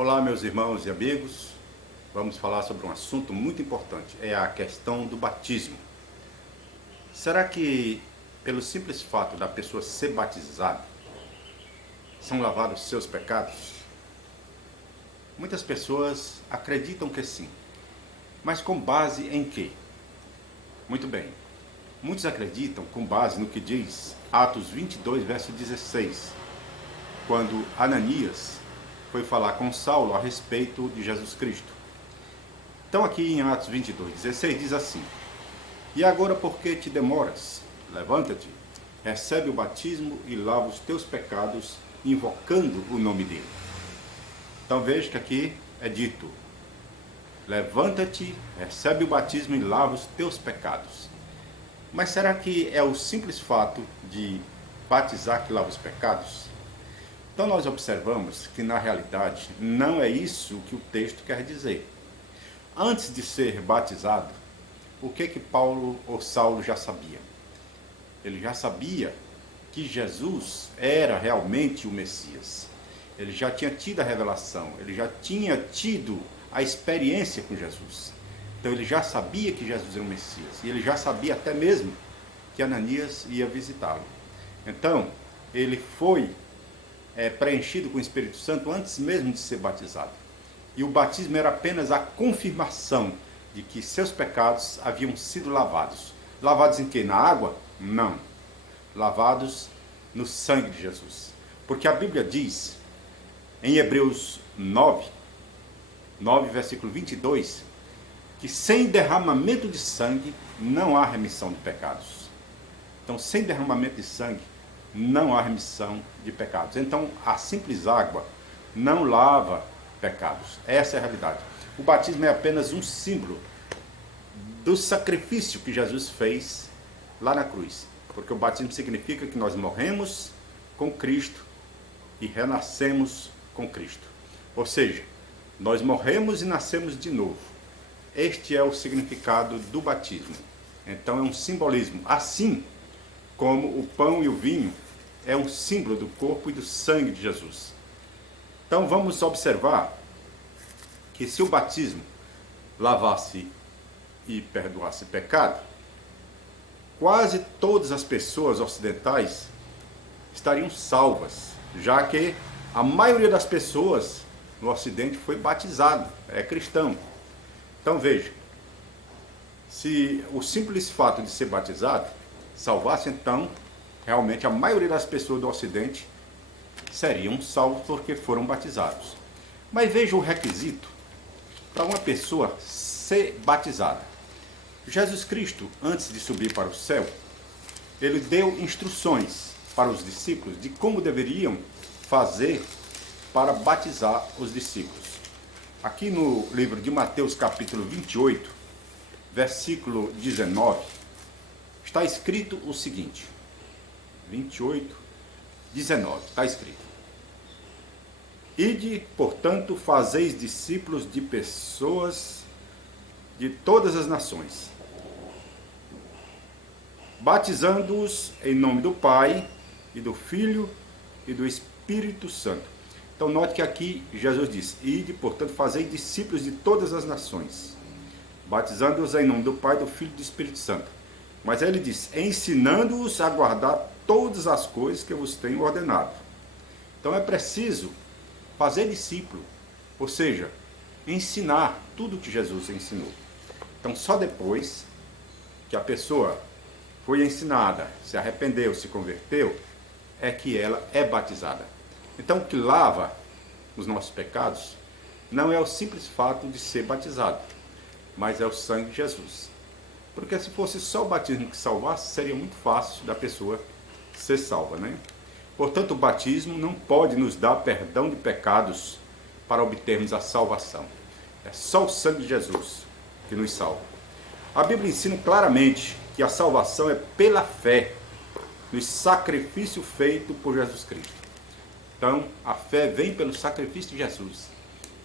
Olá, meus irmãos e amigos. Vamos falar sobre um assunto muito importante, é a questão do batismo. Será que, pelo simples fato da pessoa ser batizada, são lavados seus pecados? Muitas pessoas acreditam que sim, mas com base em quê? Muito bem, muitos acreditam com base no que diz Atos 22, verso 16, quando Ananias foi falar com Saulo a respeito de Jesus Cristo. Então aqui em Atos 22, 16 diz assim: E agora por que te demoras? Levanta-te, recebe o batismo e lava os teus pecados, invocando o nome dele. Então veja que aqui é dito: levanta-te, recebe o batismo e lava os teus pecados. Mas será que é o simples fato de batizar que lava os pecados? Então nós observamos que na realidade não é isso que o texto quer dizer. Antes de ser batizado, o que Paulo ou Saulo já sabia? Ele já sabia que Jesus era realmente o Messias. Ele já tinha tido a revelação, ele já tinha tido a experiência com Jesus. Então ele já sabia que Jesus era o Messias. E ele já sabia até mesmo que Ananias ia visitá-lo. Então ele foi preenchido com o Espírito Santo antes mesmo de ser batizado. E o batismo era apenas a confirmação de que seus pecados haviam sido lavados. Lavados em quê? Na água? Não. Lavados no sangue de Jesus. Porque a Bíblia diz, em Hebreus 9, versículo 22, que sem derramamento de sangue não há remissão de pecados. Então, sem derramamento de sangue, não há remissão de pecados. Então, a simples água não lava pecados. Essa é a realidade. O batismo é apenas um símbolo do sacrifício que Jesus fez lá na cruz. Porque o batismo significa que nós morremos com Cristo e renascemos com Cristo. Ou seja, nós morremos e nascemos de novo. Este é o significado do batismo. Então é um simbolismo. Assim como o pão e o vinho é um símbolo do corpo e do sangue de Jesus. Então vamos observar que se o batismo lavasse e perdoasse pecado, quase todas as pessoas ocidentais estariam salvas, já que a maioria das pessoas no Ocidente foi batizado, é cristão. Então veja, se o simples fato de ser batizado salvasse, então realmente a maioria das pessoas do Ocidente seriam salvos porque foram batizados. Mas veja o requisito para uma pessoa ser batizada. Jesus Cristo, antes de subir para o céu, ele deu instruções para os discípulos de como deveriam fazer para batizar os discípulos. Aqui no livro de Mateus, capítulo 28, versículo 19, está escrito o seguinte: 28, 19, está escrito: Ide, portanto, fazeis discípulos de pessoas de todas as nações, batizando-os em nome do Pai, e do Filho, e do Espírito Santo. Então note que aqui Jesus diz: Ide, portanto, fazeis discípulos de todas as nações, batizando-os em nome do Pai, do Filho e do Espírito Santo. Mas aí ele diz: ensinando-os a guardar todas as coisas que eu vos tenho ordenado. Então é preciso fazer discípulo, ou seja, ensinar tudo o que Jesus ensinou. Então só depois que a pessoa foi ensinada, se arrependeu, se converteu, é que ela é batizada. Então o que lava os nossos pecados não é o simples fato de ser batizado, mas é o sangue de Jesus. Porque se fosse só o batismo que salvasse, seria muito fácil da pessoa ser salva, né? Portanto, o batismo não pode nos dar perdão de pecados para obtermos a salvação. É só o sangue de Jesus que nos salva. A Bíblia ensina claramente que a salvação é pela fé no sacrifício feito por Jesus Cristo. Então, a fé vem pelo sacrifício de Jesus,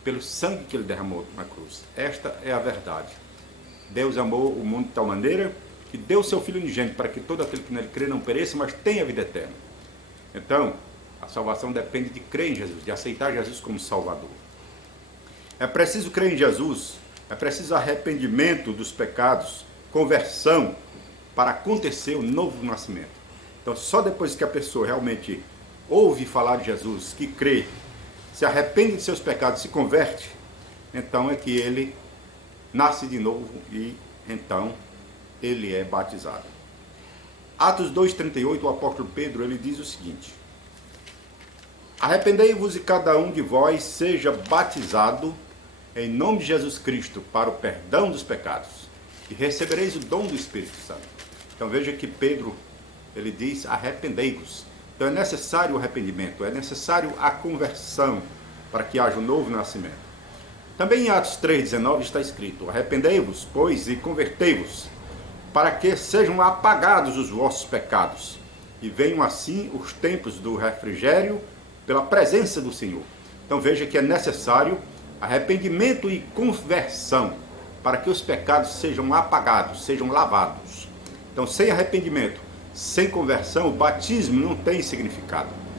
pelo sangue que ele derramou na cruz. Esta é a verdade. Deus amou o mundo de tal maneira que deu o seu Filho unigênito para que todo aquele que nele crê não pereça, mas tenha vida eterna. Então, a salvação depende de crer em Jesus, de aceitar Jesus como Salvador. É preciso crer em Jesus, é preciso arrependimento dos pecados, conversão, para acontecer o novo nascimento. Então, só depois que a pessoa realmente ouve falar de Jesus, que crê, se arrepende de seus pecados, se converte, então é que ele nasce de novo e então ele é batizado. Atos 2,38, o apóstolo Pedro, ele diz o seguinte: arrependei-vos e cada um de vós seja batizado em nome de Jesus Cristo para o perdão dos pecados e recebereis o dom do Espírito Santo. Então veja que Pedro, ele diz arrependei-vos. Então é necessário o arrependimento, é necessário a conversão para que haja um novo nascimento. Também em Atos 3,19 está escrito: arrependei-vos, pois, e convertei-vos, para que sejam apagados os vossos pecados, e venham assim os tempos do refrigério pela presença do Senhor. Então veja que é necessário arrependimento e conversão, para que os pecados sejam apagados, sejam lavados. Então sem arrependimento, sem conversão, o batismo não tem significado.